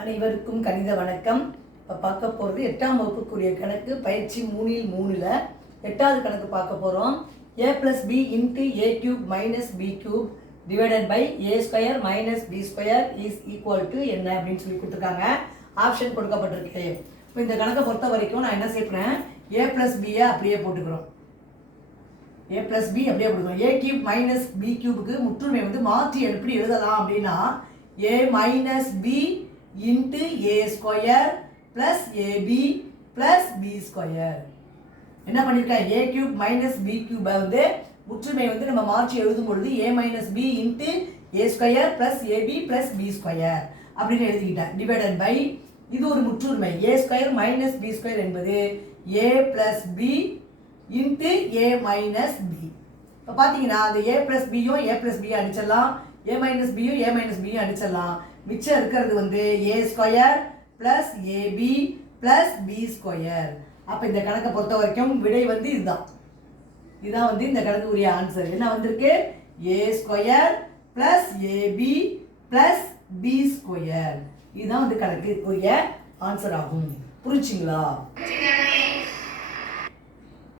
அனைவருக்கும் கணித வணக்கம். இப்போ பார்க்க போகிறது 8ஆம் வகுப்புக்குரிய கணக்கு பயிற்சி 3ல் 8வது கணக்கு பார்க்க போகிறோம். a + b × a³ - b³ divided by a² - b² is equal to என்ன அப்படின்னு சொல்லி கொடுத்துருக்காங்க. ஆப்ஷன் கொடுக்கப்பட்டிருக்கு. இப்போ இந்த கணக்கை பொறுத்த வரைக்கும் நான் என்ன செய்யறேன், a + b அப்படியே போட்டுக்கிறோம். a + b அப்படியே போட்டுக்கிறோம். a³ - b³ முற்றுமை வந்து மாற்றி எப்படி எழுதலாம் அப்படின்னா a - b into a² plus ab plus b². என்ன பண்ணிருக்கேன், a³ - b³ வந்து முற்றுமை வந்து நம்ம மாற்றி எழுதும் பொழுது a - b into a² plus ab plus b² அப்படின்னு எழுதிக்கிட்டேன். டிவைடட் பை இது ஒரு முற்றுமை a² - b² என்பது a plus b into a minus b. இப்போ பார்த்தீங்கன்னா அந்த a plus b-யும் a plus b அடிச்சிடலாம், a minus b-யும் a minus b-யும் அடிச்சிடலாம். மிச்சம் இருக்கிறது வந்து a² plus ab plus b². அப்போ இந்த கணக்கை பொறுத்த வரைக்கும் விடை வந்து இதுதான் வந்து இந்த கணக்குரிய ஆன்சர். என்ன வந்திருக்கு, a² plus ab plus b². இதுதான் வந்து கணக்குரிய ஆன்சர் ஆகும். புரிச்சுங்களா?